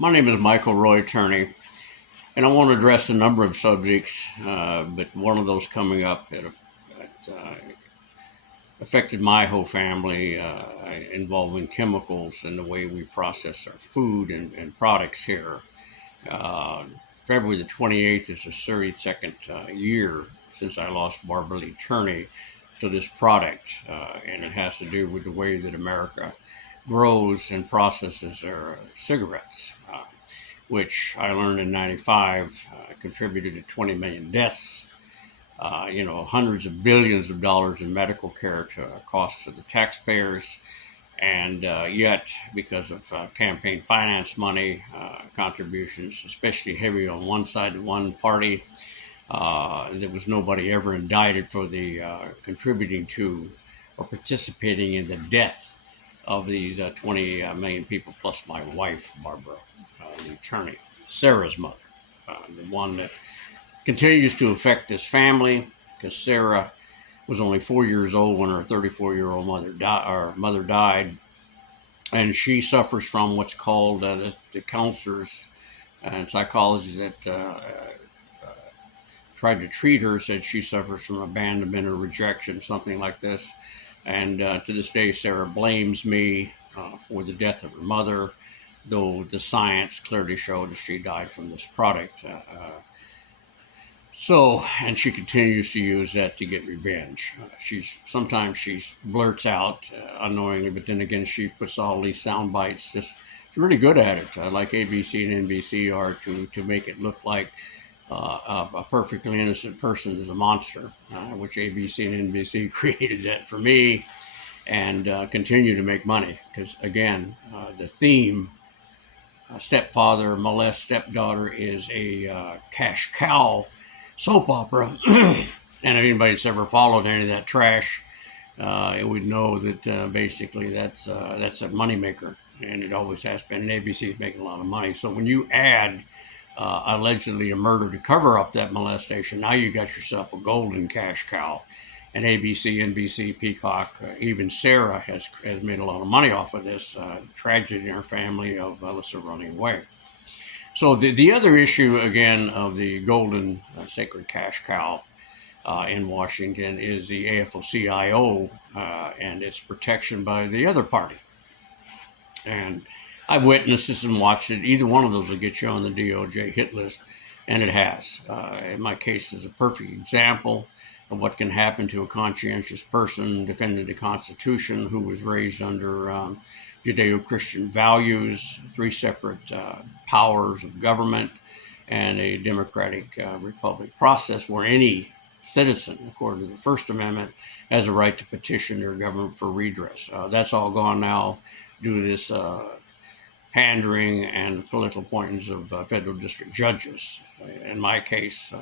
My name is Michael Roy Turney, and I want to address a number of subjects, but one of those coming up that affected my whole family, involving chemicals and the way we process our food and products here. Uh, February the 28th is the 32nd year since I lost Barbara Lee Turney to this product, and it has to do with the way that America grows and processes their cigarettes. Which I learned in '95 contributed to 20 million deaths, hundreds of billions of dollars in medical care to cost to the taxpayers. And yet, because of campaign finance money, contributions, especially heavy on one side to one party, there was nobody ever indicted for the contributing to or participating in the death of these 20 million people, plus my wife, Barbara Lee Turney, Sarah's mother, the one that continues to affect this family, because Sarah was only 4 years old when her 34-year-old mother died, and she suffers from what's called the counselors and psychologists that tried to treat her said she suffers from abandonment or rejection, something like this. And to this day, Sarah blames me for the death of her mother, though the science clearly showed that she died from this product. And she continues to use that to get revenge. Sometimes she blurts out unknowingly, but then again, she puts all these sound bites. She's really good at it, like ABC and NBC are, to make it look like a perfectly innocent person is a monster, which ABC and NBC created that for me, and continue to make money. Because again, the theme, stepfather molest stepdaughter, is a cash cow soap opera. And if anybody's ever followed any of that trash, it would know that basically that's a moneymaker, and it always has been. And ABC is making a lot of money. So when you add allegedly a murder to cover up that molestation, now you got yourself a golden cash cow. And ABC, NBC, Peacock, even Sarah has made a lot of money off of this tragedy in her family of Alyssa running away. So the other issue, again, of the golden sacred cash cow in Washington is the AFL-CIO and its protection by the other party. And I've witnessed this and watched it. Either one of those will get you on the DOJ hit list, and it has. In my case, is a perfect example of what can happen to a conscientious person defending the Constitution who was raised under Judeo-Christian values, three separate powers of government, and a democratic republic process where any citizen, according to the First Amendment, has a right to petition their government for redress. That's all gone now due to this pandering and political appointments of federal district judges. In my case,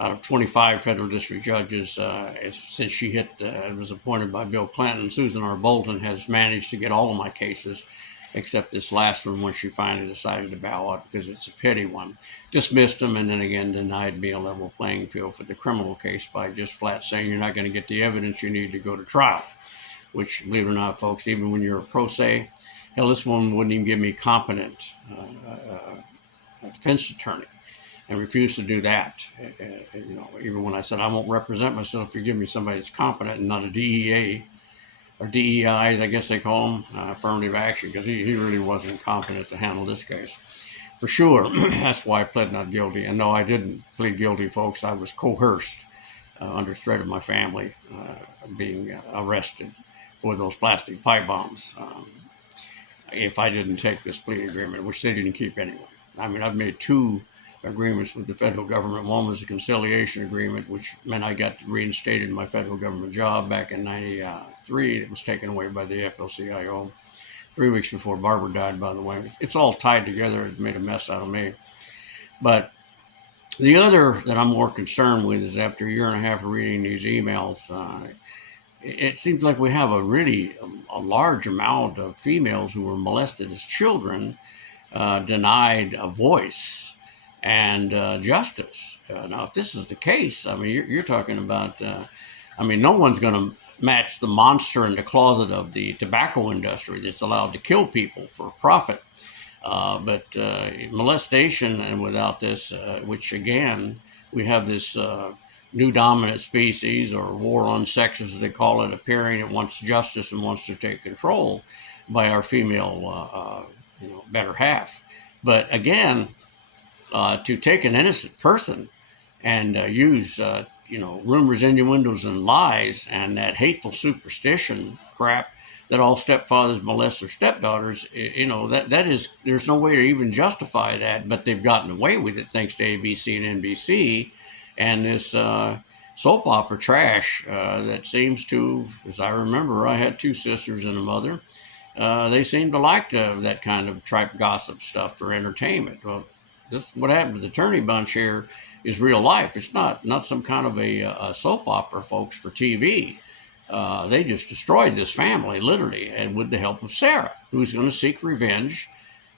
out of 25 federal district judges, since she was appointed by Bill Clinton, Susan R. Bolton has managed to get all of my cases, except this last one when she finally decided to bow out because it's a petty one. Dismissed them, and then again denied me a level playing field for the criminal case by just flat saying you're not going to get the evidence you need to go to trial. Which, believe it or not, folks, even when you're a pro se, hell, this woman wouldn't even give me competent defense attorney, and refused to do that. Even when I said I won't represent myself if you give me somebody that's competent and not a DEA or DEIs, I guess they call them, affirmative action, because he really wasn't competent to handle this case. For sure, that's why I pled not guilty. And no, I didn't plead guilty, folks. I was coerced under threat of my family being arrested for those plastic pipe bombs if I didn't take this plea agreement, which they didn't keep anyway. I mean, I've made two agreements with the federal government. One was a conciliation agreement, which meant I got reinstated in my federal government job back in '93. It was taken away by the AFL-CIO 3 weeks before Barbara died, by the way. It's all tied together. It's made a mess out of me. But the other that I'm more concerned with is after a year and a half of reading these emails, it seems like we have a large amount of females who were molested as children denied a voice and justice. Now, if this is the case, I mean, you're talking about, no one's going to match the monster in the closet of the tobacco industry that's allowed to kill people for profit. But molestation, and without this, which again, we have this new dominant species, or war on sexes, as they call it, appearing. It wants justice and wants to take control by our female, better half. But again, to take an innocent person and use, rumors, innuendos, and lies, and that hateful superstition crap that all stepfathers molest their stepdaughters, that is, there's no way to even justify that, but they've gotten away with it thanks to ABC and NBC and this soap opera trash that seems to, as I remember, I had two sisters and a mother. They seem to like that kind of tripe gossip stuff for entertainment. Well, this what happened to the Turney Bunch here is real life. It's not some kind of a soap opera, folks, for TV. They just destroyed this family, literally, and with the help of Sarah, who's going to seek revenge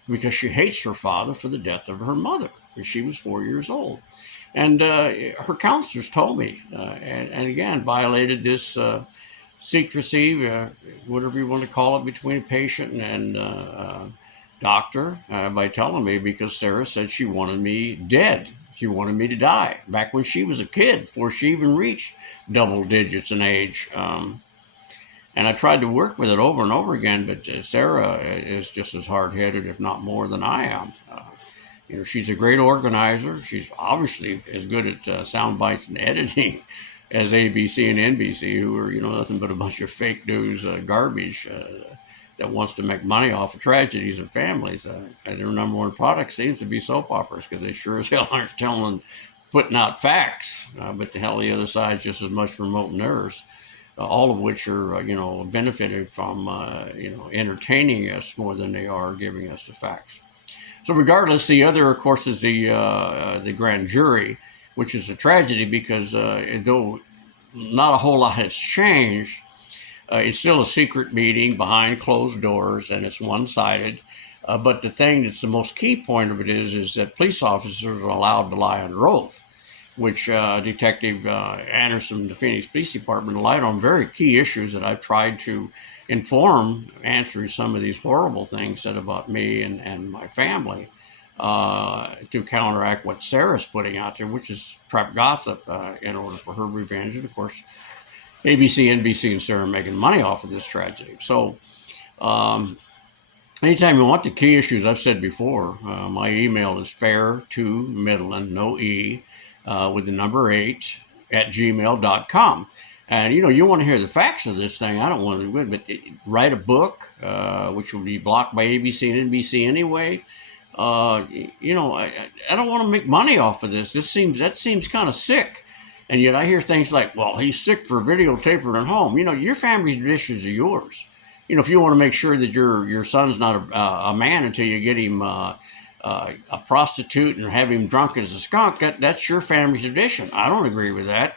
because she hates her father for the death of her mother when she was 4 years old. And her counselors told me, and again, violated this secrecy, whatever you want to call it, between a patient and doctor by telling me, because Sarah said she wanted me dead. She wanted me to die back when she was a kid, before she even reached double digits in age. And I tried to work with it over and over again, but Sarah is just as hard-headed, if not more, than I am. She's a great organizer. She's obviously as good at sound bites and editing as ABC and NBC, who are, nothing but a bunch of fake news garbage that wants to make money off of tragedies of families. And their number one product seems to be soap operas, because they sure as hell aren't putting out facts. But the hell, the other side is just as much promoting theirs, all of which are, benefiting from, entertaining us more than they are giving us the facts. So regardless, the other, of course, is the grand jury, which is a tragedy because though not a whole lot has changed, it's still a secret meeting behind closed doors, and it's one-sided. But the thing that's the most key point of it is that police officers are allowed to lie under oath, which Detective Anderson, the Phoenix Police Department, relied on very key issues that I've tried to inform, answering some of these horrible things said about me and my family, to counteract what Sarah's putting out there, which is trap gossip, in order for her revenge. And of course, ABC, NBC, and Sarah are making money off of this tragedy. So anytime you want the key issues, I've said before, my email is fair2midland, no E, with the number 8 at gmail.com. And, you want to hear the facts of this thing. I don't want to do it, but write a book, which will be blocked by ABC and NBC anyway. I don't want to make money off of this. That seems kind of sick. And yet I hear things like, well, he's sick for videotaping at home. Your family traditions are yours. If you want to make sure that your son's not a man until you get him a prostitute and have him drunk as a skunk, that's your family tradition. I don't agree with that.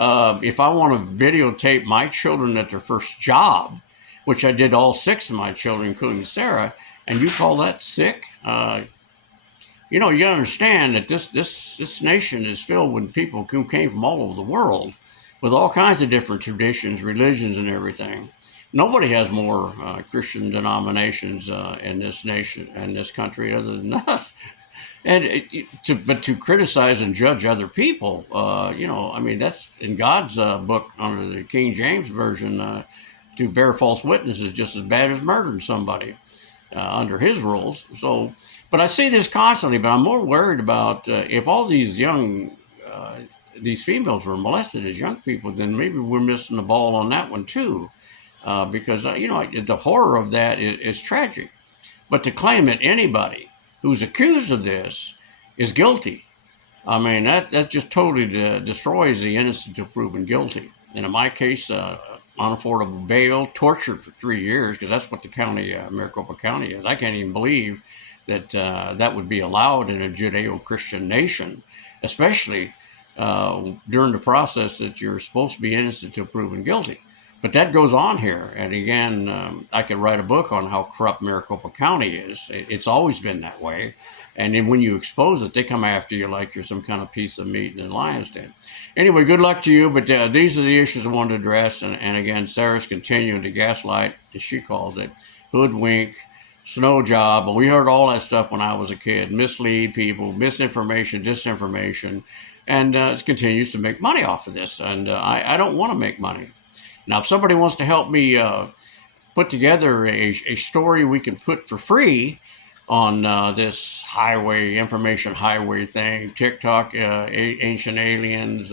If I want to videotape my children at their first job, which I did all 6 of my children, including Sarah, and you call that sick? You gotta understand that this nation is filled with people who came from all over the world with all kinds of different traditions, religions, and everything. Nobody has more Christian denominations in this nation and this country other than us. And to criticize and judge other people, that's in God's book under the King James Version. To bear false witness is just as bad as murdering somebody under his rules. So, but I see this constantly. But I'm more worried about if all these these females were molested as young people, then maybe we're missing the ball on that one too, because the horror of that is tragic. But to claim that anybody who's accused of this is guilty, I mean, that just totally destroys the innocent until proven guilty. And in my case, unaffordable bail, tortured for 3 years, because that's what the county, Maricopa County is. I can't even believe that that would be allowed in a Judeo-Christian nation, especially during the process that you're supposed to be innocent until proven guilty. But that goes on here. And again, I could write a book on how corrupt Maricopa County is. It's always been that way. And then when you expose it, they come after you like you're some kind of piece of meat in the lion's den. Anyway, good luck to you. But these are the issues I wanted to address. And again, Sarah's continuing to gaslight, as she calls it, hoodwink, snow job. But we heard all that stuff when I was a kid. Mislead people, misinformation, disinformation, and it continues to make money off of this. And I don't want to make money. Now, if somebody wants to help me put together a story we can put for free on this highway information highway thing, TikTok, ancient aliens,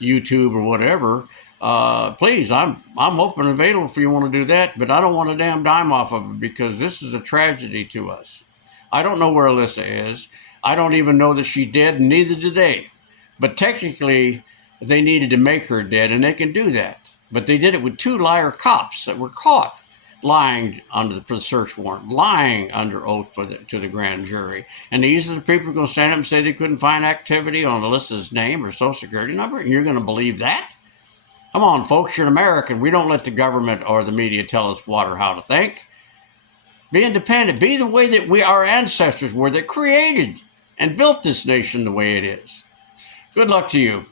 YouTube, or whatever. Please, I'm open and available if you want to do that, but I don't want a damn dime off of it because this is a tragedy to us. I don't know where Alyssa is. I don't even know that she's dead, and neither do they. But technically, they needed to make her dead, and they can do that. But they did it with 2 liar cops that were caught lying for the search warrant, lying under oath to the grand jury. And these are the people who are going to stand up and say they couldn't find activity on Alyssa's name or social security number, and you're going to believe that? Come on, folks, you're an American. We don't let the government or the media tell us what or how to think. Be independent. Be the way that our ancestors were that created and built this nation the way it is. Good luck to you.